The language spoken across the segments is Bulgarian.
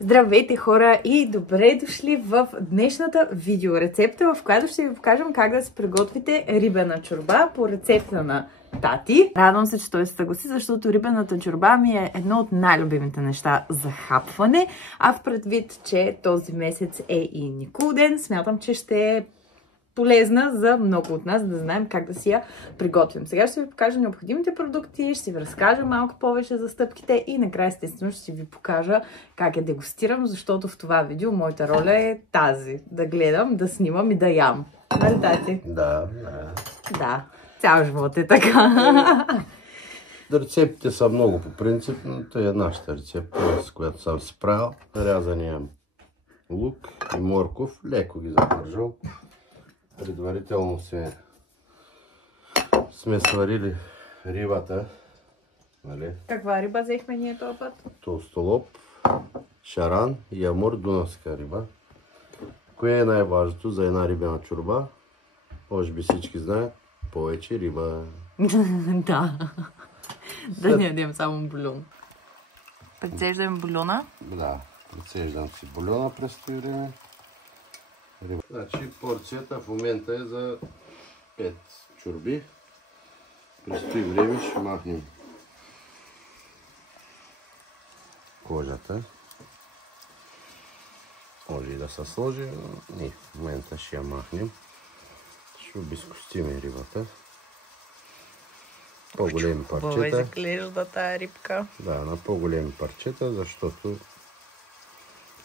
Здравейте хора и добре дошли в днешната видеорецепта, в която ще ви покажем как да си приготвите рибена чорба по рецепта на тати. Радвам се, че той се съгласи, защото рибената чорба ми е едно от най-любимите неща за хапване, а в предвид, че този месец е и Никулден, смятам, че ще е полезна за много от нас, да знаем как да си я приготвим. Сега ще ви покажа необходимите продукти, ще ви разкажа малко повече за стъпките и накрая естествено ще ви покажа как я дегустирам, защото в това видео моята роля е тази. Да гледам, да снимам и да ям. Нали, тати? Да. Да. Цял живот е така. Рецептите са много по принцип, но това е нашата рецепта, с която съм си правил. Нарязания лук и морков, леко ги задържал. Предварително сме сварили рибата. Нали? Каква риба взехме ние този път? Толстолоб, шаран и амур, дунавска риба. Кое е най-важното за една рибена чорба? Може би всички знаят, повече риба. Да. Да не ядем само бульон. Прецеждаме бульона? Да, прецеждам си бульона през това време. Значи порцията в момента е за 5 чорби. През това време ще махнем кожата. Може и да се сложи, но не, в момента ще я махнем. Ще обискостим рибата. По-големи парчета. Хубаво изглежда тая рибка. Да, на по-големи парчета, защото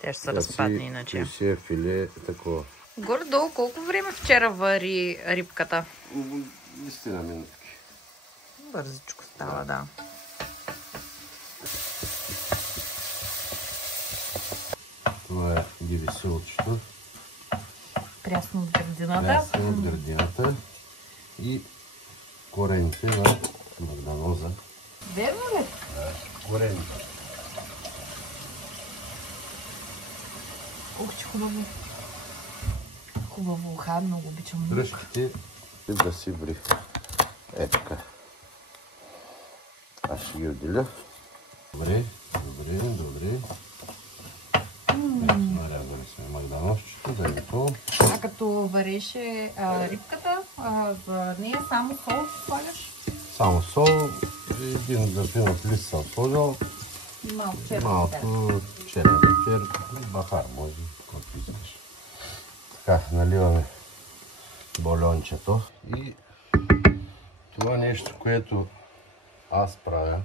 тя ще се разпадне иначе. Да си е филе такова. Горе-долу колко време вчера вари рибката? 10 минутки. Бързичко става, да. Това е гивисилчето. Прясно от градината. Прясно от градината. И корените на магданоза. Верно ли? Да, корените. Ух, че хубаво. Хубаво уха, много обичам лук. Дръжките и да си ври. Е така. Аз ще ги отделя. Добре. Нарязали сме магданозчето, да е готово. А като вареше рибката, в нея само сол слагаш? Само сол, един запинат лист съм сложил. Малко черен пепер, бахар може, както искаш. Така, наливаме бульончето и това нещо, което аз правя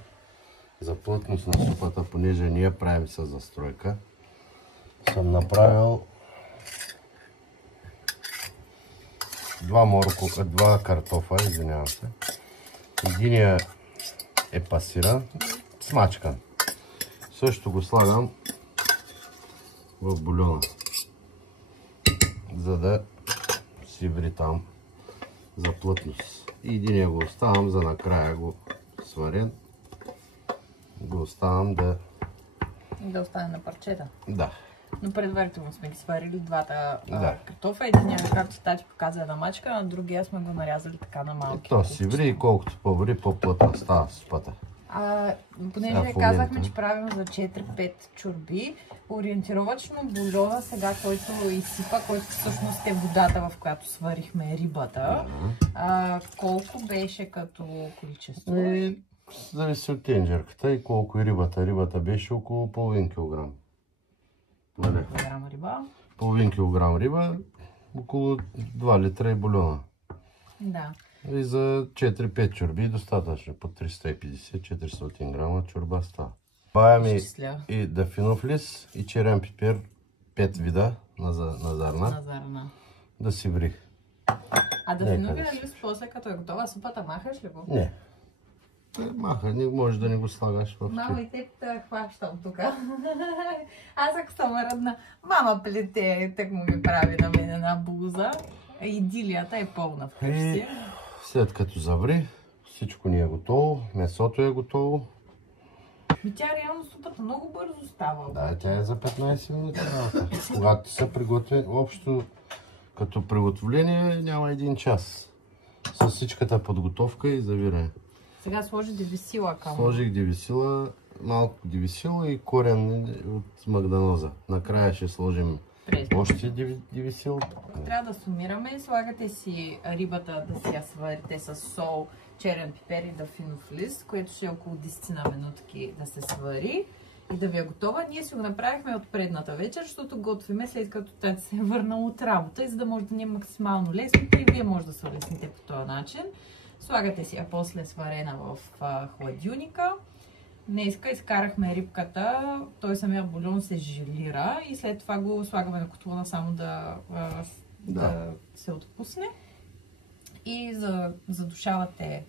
за плътност на супата, понеже ние правим с застройка, съм направил два картофа, извинявам се. Единия е пасиран, смачкан. Също го слагам в бульона, за да си ври там за плътност. И единия го оставам за накрая, го сварен. Го оставам да остане на парчета. Да. Но предварително сме ги сварили двата Да. картофа. Единия, както тати показа, на мачка, а другия сме го нарязали така на малки. То си ври и колкото по-ври, по-плътна става супата. Понеже казахме, че правим за 4-5 чорби, ориентировачно бульона сега, който изсипа, който всъщност е водата, в която сварихме рибата. Колко беше като количество? Зависи от тенджерката и колко е рибата. Рибата беше около половин килограм. Килограм риба? Половин килограм риба, около 2 литра и бульона. Да. И за 4-5 чорби достатъчно. По 350-400 грама чорба става. Добавяме и дафинов лист и черен пипер, 5 вида на зърна. Да си ври. А дафиновия лист после като е готова супата, махаш ли го? Не. Маха, не може да не го слагаш в Мамо, и те хващам тук. Аз ако съм ръдна, мама плете, так му ми прави на мен една блуза. Идилията е пълна вкъщи. След като заври, всичко ни е готово, месото е готово. Тя реално супата много бързо става. Да, тя е за 15 минути работа. Когато се приготви, общо Като приготовление няма 1 час. С всичката подготовка и завиране. Сега сложи девисила към. Сложих девисила, малко девисила и корен от магданоза. Накрая ще сложим още девисила. Трябва да сумираме. Слагате си рибата да си я сварите с сол, черен пипер и дафинов лист, което ще е около 10 на минутки да се свари и да ви е готова. Ние си го направихме от предната вечер, защото готвиме след като тя се е върнала от работа и за да може да ни е максимално лесно и вие може да се улесните по този начин. Слагате си я после сварена в хладилника. Днеска изкарахме рибката, той самия бульон се желира и след това го слагаме на котлона само да се отпусне. И задушавате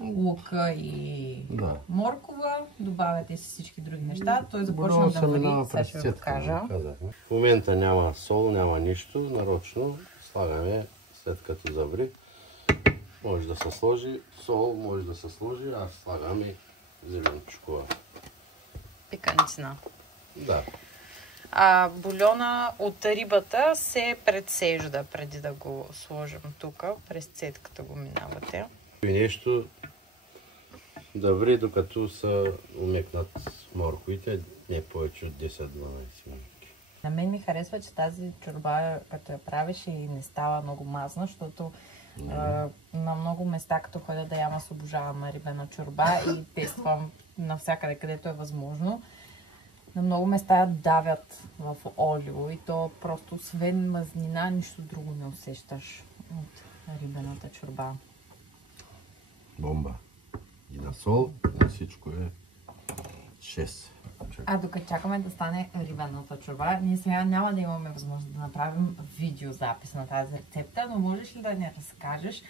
лука и моркова, добавяте си всички други неща. Той започна да вари, сега ще ви покажа. В момента няма сол, няма нищо, нарочно слагаме след като заври. Може да се сложи сол, може да се сложи, аз слагам и зеленчукова. Пикантина. Да. Бульона от рибата се предсежда преди да го сложим тук. През цетката го минавате. И нещо да ври, докато са умекнат морковите, не повече от 10-12 минути. На мен ми харесва, че тази чорба, като я правиш и не става много мазна, защото на много места, като ходя да ям, аз обожавам рибена чорба и тествам навсякъде, където е възможно. На много места я давят в олио и то просто освен мазнина, нищо друго не усещаш от рибената чорба. Бомба. И на сол, на всичко е 6. Докато чакаме да стане рибената чорба, ние сега няма да имаме възможност да направим видеозапис на тази рецепта, но можеш ли да ни разкажеш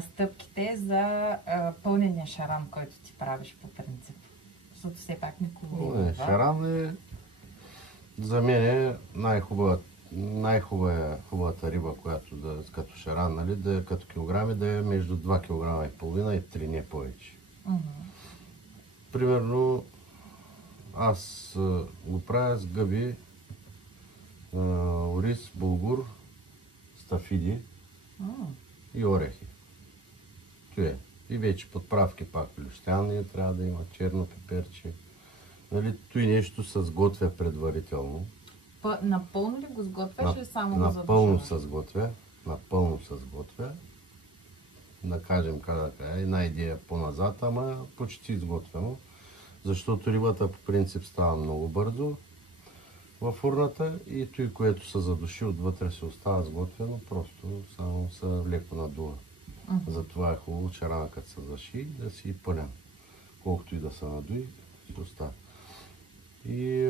стъпките за пълнения шаран, който ти правиш по принцип? Защото все пак никога не шаран е за мен е най-хубавата риба, която като шаран, нали, като килограми да е между 2 кг и половина и 3, не повече. Примерно аз го правя с гъби, ориз, булгур, стафиди и орехи. И вече подправки пак лющяни трябва да има, черно пеперче. Нали, той нещо се сготвя предварително. Напълно ли го сготвяш или само го задушаваш? Напълно се сготвя. Да кажем една идея по-назад, ама почти изготвено. Защото рибата по принцип става много бързо във фурната и той, което се задуши отвътре се остава сготвено, просто само се леко надува. Затова е хубаво шарана, като се заши, да си пълен. Колкото и да се надуи, ще остава. И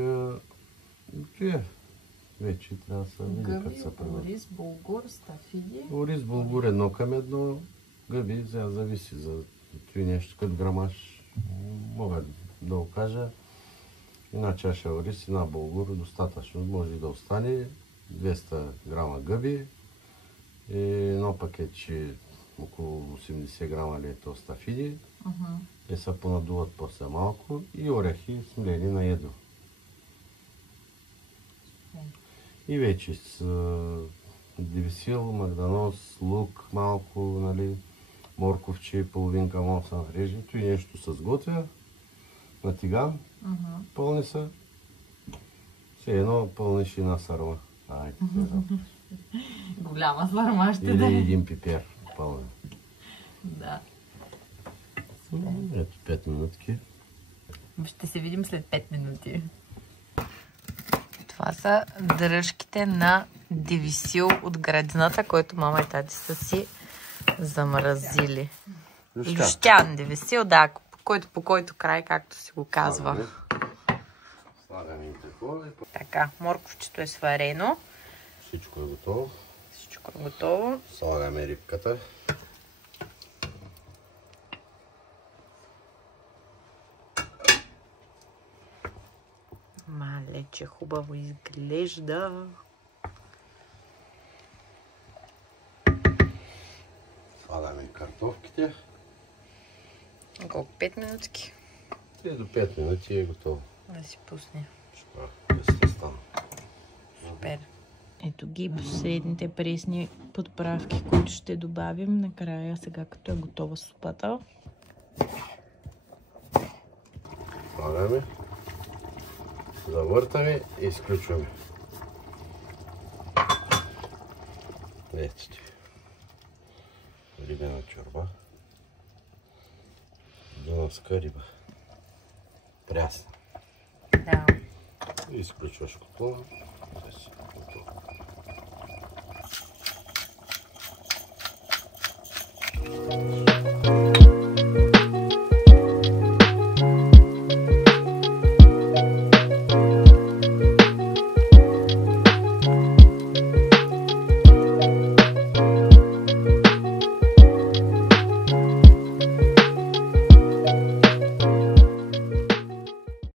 вече трябва да се види като се прави. Ориз, булгур, стафиди. Ориз, булгур 1 към 1, гъби, зависи за това нещо, като грамаж. Мога да го кажа. Една чаша ориз, една булгур, достатъчно. Може да остане 200 грама гъби, едно пакетче около 80 грама лето стафиди. Те се понадуват после малко и орехи смлени на едро. И вече с девисил, магданоз, лук, малко, нали, морковче, половинка мол са нарежето и нещо се сготвя на тиган. Пълни са. Все едно пълниш една сарма. Голяма сарма ще да е. Или един пипер пълни. Да. Ето 5 минутки. Ще се видим след 5 минути. Това са дръжките на девисил от градината, който мама и тати са си замразили. Лющян девисил, да, по който край, както си го казва. Слагаме и такова. Така, морковчето е сварено. Всичко е готово. Всичко е готово. Слагаме рибката. Мале, че хубаво изглежда. Слагаме картофките. Колко? 5 минутки? 3 до 5 минути е готово. Да си пусне. Да се стане. Супер. Ето ги последните пресни подправки, които ще добавим накрая, сега като е готова супата. Слагаме, завъртаме и изключваме. Ето ти. Рибена чорба. Дунавска риба. Прясна. Да. И изключваш котлона.